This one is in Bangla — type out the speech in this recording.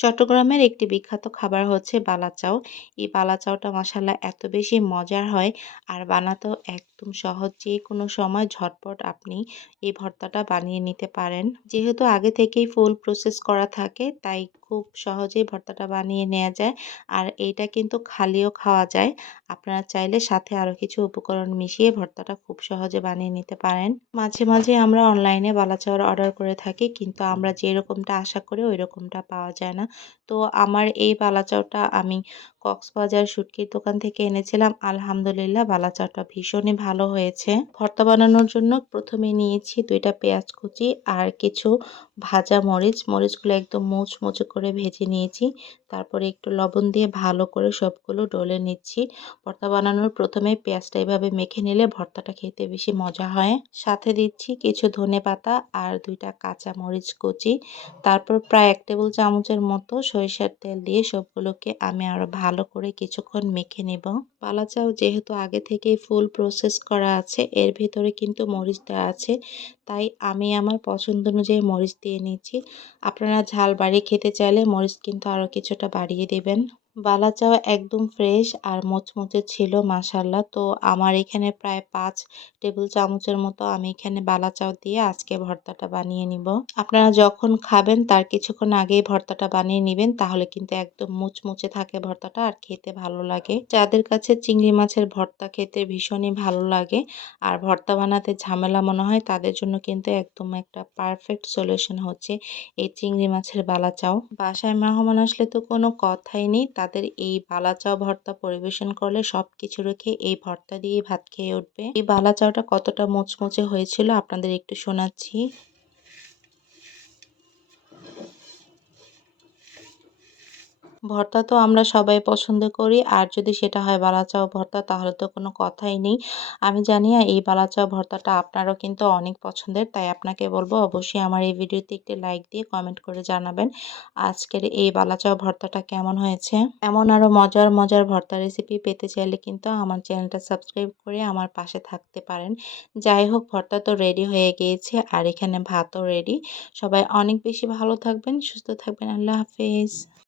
চট্টগ্রামের একটি বিখ্যাত খাবার হচ্ছে বালা চাও। এই বালা চাওটা মাশাআল্লাহ এত বেশি মজার হয় আর বানাতেও একদম সহজ। যেকোনো সময় ঝটপট আপনি এই ভর্তাটা বানিয়ে নিতে পারেন। যেহেতু আগে থেকেই ফুল প্রসেস করা থাকে তাই খুব সহজেই ভর্তাটা বানিয়ে নেয়া যায়। আর এইটা কিন্তু খালিও খাওয়া যায়। আপনারা চাইলে সাথে আরো কিছু উপকরণ মিশিয়ে ভর্তাটা খুব সহজে বানিয়ে নিতে পারেন। মাঝে, মাঝে আমরা অনলাইনে বালা চাওর অর্ডার করে থাকি কিন্তু আমরা যেরকমটা আশা করি ওইরকমটা পাওয়া যায় না। তো আমার এই বালা চাওটা আমি কক্সবাজার শুটকির দোকান থেকে এনেছিলাম। আলহামদুলিল্লাহ বালা চাওটা ভীষণই ভালো হয়েছে। ভর্তা বানানোর জন্য ১ম এ নিয়েছি ২ টা পেঁয়াজ কুচি আর কিছু ভাজা মরিচ। মরিচগুলো একদম মুচমুচে করে ভেজে নিয়েছি। তারপরে একটু লবণ দিয়ে ভালো করে সবগুলো ডলে নিচ্ছি। ভর্তা বানানোর ১ম এ পেঁয়াজটা এভাবে মেখে নিলে ভর্তাটা খেতে বেশি মজা হয়। সাথে দিচ্ছি কিছু ধনেপাতা আর ২ টা কাঁচা মরিচ কুচি। তারপর প্রায় ১ টেবিল চামচের মতো সরিষার তেল দিয়ে সবগুলোকে আমি আরো ভালো করে কিছুক্ষণ মেখে নেব। বালা চাও যেহেতু আগে থেকেই ফুল প্রসেস করা আছে এর ভেতরে কিন্তু মরিচ দেওয়া আছে। তাই আমি আমার পছন্দ অনুযায়ী মরিচ দিয়ে নিচ্ছি। আপনারা ঝাল বাড়িয়ে খেতে চাইলে মরিচ কিন্তু আরো কিছুটা বাড়িয়ে দেবেন। বালা চাও একদম ফ্রেশ আর মুচমুচে ছিল মাশাআল্লাহ। তো আমার এখানে প্রায় ৫ টেবিল চামচের মতো আমি এখানে বালা চাও দিয়ে আজকে ভর্তাটা বানিয়ে নিব। আপনারা যখন খাবেন তার কিছুক্ষণ আগেই ভর্তাটা বানিয়ে নিবেন তাহলে কিন্তু একদম মুচমুচে থাকে ভর্তাটা আর খেতে ভালো লাগে। যাদের কাছে চিংড়ি মাছের ভর্তা খেতে ভীষণই ভালো লাগে আর ভর্তা বানাতে ঝামেলা মনে হয় তাদের জন্য কিন্তু একদম একটা পারফেক্ট সলিউশন হচ্ছে এই চিংড়ি মাছের বালা চাও। বাসায় মেহমান আসলে তো কোনো কথাই নেই। তাদের এই বালা চাও ভর্তা পরিবেশন করলে সবকিছু রেখে এই ভর্তা দিয়েই ভাত খেয়ে উঠবে। এই বালা চাওটা কতটা মুচমুচে হয়েছিল আপনাদের একটু শোনাচ্ছি। ভর্তা তো আমরা সবাই পছন্দ করি আর যদি সেটা হয় বালা চাও ভর্তা তাহলে তো কোনো কথাই নেই। আমি জানি এই বালা চাও ভর্তাটা আপনারও কিন্তু অনেক পছন্দের। তাই আপনাকে বলব অবশ্যই আমার এই ভিডিওতে একটি লাইক দিয়ে কমেন্ট করে জানাবেন আজকের এই বালা চাও ভর্তাটা কেমন হয়েছে। এমন আরো মজার, মজার ভর্তা রেসিপি পেতে চাইলে কিন্তু আমার চ্যানেলটা সাবস্ক্রাইব করে আমার পাশে থাকতে পারেন। যাই হোক ভর্তা তো রেডি হয়ে গিয়েছে আর এখানে ভাতও রেডি। সবাই অনেক বেশি ভালো থাকবেন, সুস্থ থাকবেন। আল্লাহ হাফেজ।